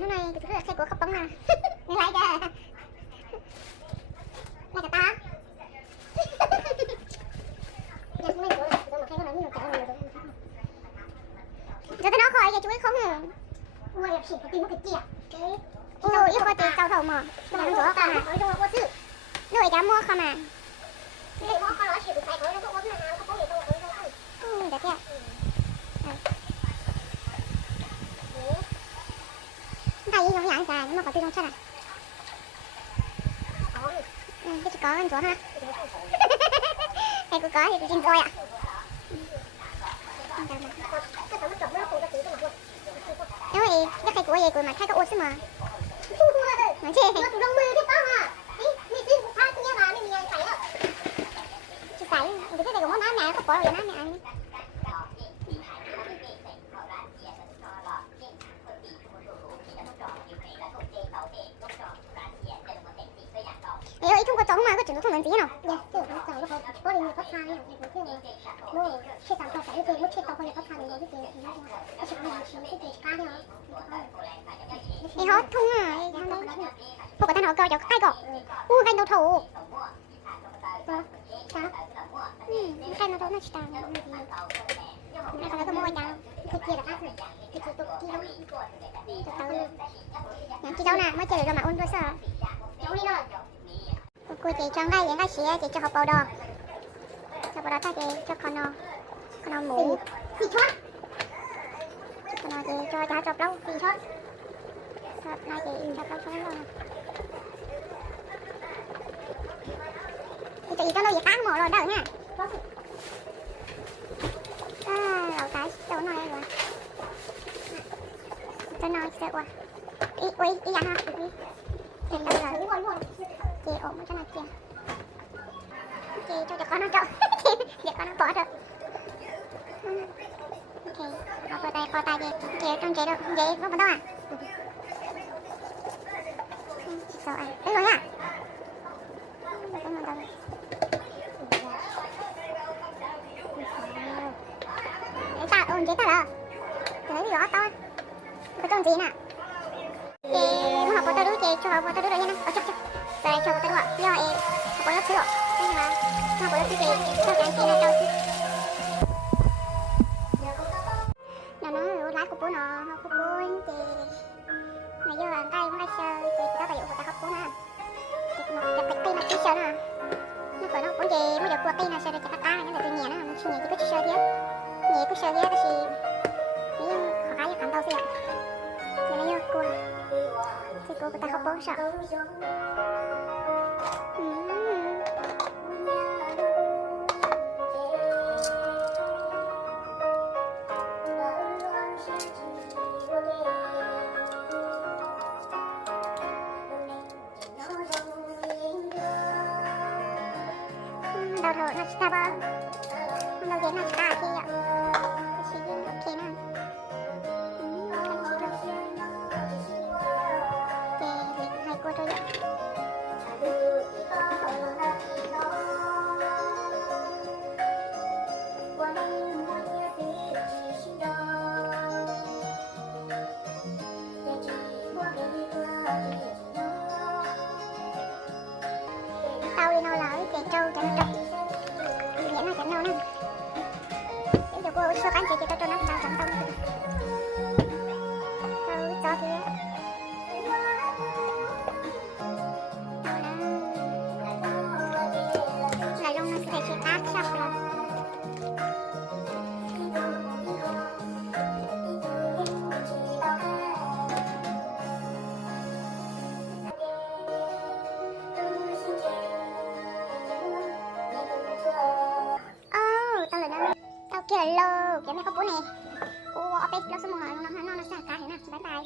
hôm nay tôi rất là của khóc bóng nè. Lại kìa. Lại cả ta. Cho tôi nói khỏi cho chú ấy không hả? Ôi, đẹp xịn phải tìm một cái kia. Ôi, yêu coi tiền tàu thầu mà. Tôi làm chỗ không à? Nuôi cá mua không à? Đẹp kìa. Cái gì giống dạng xài nhưng mà có tư trong chất à? Cái chỉ có ăn chỗ ha. Cái cô có thì tôi xin rồi ạ. Nếu vậy, cái cây của gì của mà thay cái ô xí mà. Nói chứ. Chị xài, cái này của món má mẹ có bỏ rồi má mẹ ăn. Trung Quốc giống mà có chuyển thông lần gì nào? Dạ, cái nó chạy nó có đi phát sang ấy, cái nó chế tạo cho cái cái mất chế tạo cái phát sang này cái cái chuyện này chỉ cái cá thôi. Đi hết thung à, không có tên họ coi cho cái cọ. Cái đầu thủ. Sao? Cái nó chỉ tao. Này còn cái môi tao. Cái kia là ác này. Cái kia tụt kia đó. Tao luôn. Nhắn chị đâu nè, mới chơi rồi mà ôn rồi sao? Cháu đi rồi. Cô chị cho cái xía chị cho học bầu đỏ. Cho bầu đỏ ta chị cho con nó mũ. Phi thoát. Con nó chị cho chọc lâu phi thoát. Chọc này chị chọc lâu cho nó luôn. Chị cho nó gì khác màu rồi đỡ nha. Đầu cái chỗ này rồi. Cho nó sẽ qua. Ý ăn ha. Chị đâu rồi. Chị ổn cho nó kìa. Chị cho con nó trộn. Để con nó bỏ được. Ok, có tay chị trong chế được. Vậy có bắt đầu à? Sao à? Đấy rồi à? Chế tao là cái gì đó to. Có trông gì nè. Chị muốn học của tao đứa chị cho học của tao đứa rồi nha. Ở chấp. Đây cho tao đứa ạ. Do em học của lớp sữa. Đây mà học của lớp chị cho cái chị này cho. Nó nói lái của bố nó học của bố chị. Này giờ là tay nó sơ chị có phải của tao học bố nè. Chị một cái tay mà chị sơ nè. Nó phải nó bố chị mới được của tay là sơ được cho ta nhưng mà tôi nhẹ nó mình suy nghĩ chị có sơ thế. Nhẹ có sơ thế là chị. Nhưng khó khăn như cắn tao xí ạ. Chị lấy cô. Thì cô ta không bố sợ. Đầu thở nó chỉ ta bơ. Đầu tiên nó chỉ ta khi ạ. Chỉ ok nè. Cô cho vậy. Tao đi nào là cái trâu cho nó trâu. Miễn là chẳng đâu nè. Để cho cô sơ cánh chị cho nó tao chẳng tông. Tao cho thì hello, kìa mẹ có bố nè. Ô, ở đây nó số 1 nó xa cả thế nào. Bye bye.